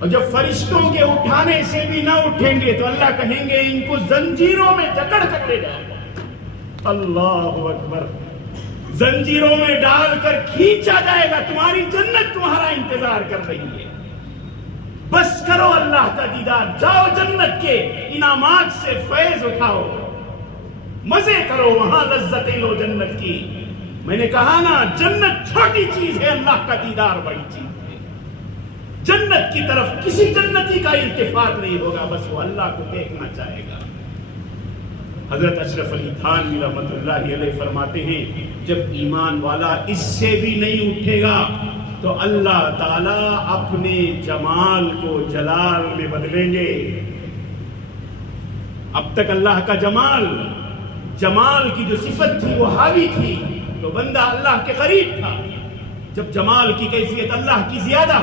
اور جب فرشتوں کے اٹھانے سے بھی نہ اٹھیں گے تو اللہ کہیں گے ان کو زنجیروں میں جکڑ کر لے جاؤ. اللہ اکبر. زنجیروں میں ڈال کر کھینچا جائے گا. تمہاری جنت تمہارا انتظار کر رہی ہے. بس کرو اللہ کا دیدار. جاؤ جنت کے انعامات سے فیض اٹھاؤ, مزے کرو, وہاں لذتیں لو جنت کی. میں نے کہا نا, جنت چھوٹی چیز ہے, اللہ کا دیدار بڑی چیز ہے. جنت کی طرف کسی جنتی کا التفات نہیں ہوگا, بس وہ اللہ کو دیکھنا چاہے گا. حضرت اشرف علی تھانوی رحمۃ اللہ علیہ فرماتے ہیں, جب ایمان والا اس سے بھی نہیں اٹھے گا تو اللہ تعالیٰ اپنے جمال کو جلال میں بدلیں گے. اب تک اللہ کا جمال کی جو صفت تھی وہ حاوی تھی, تو بندہ اللہ کے قریب تھا. جب جمال کی کیفیت اللہ کی زیادہ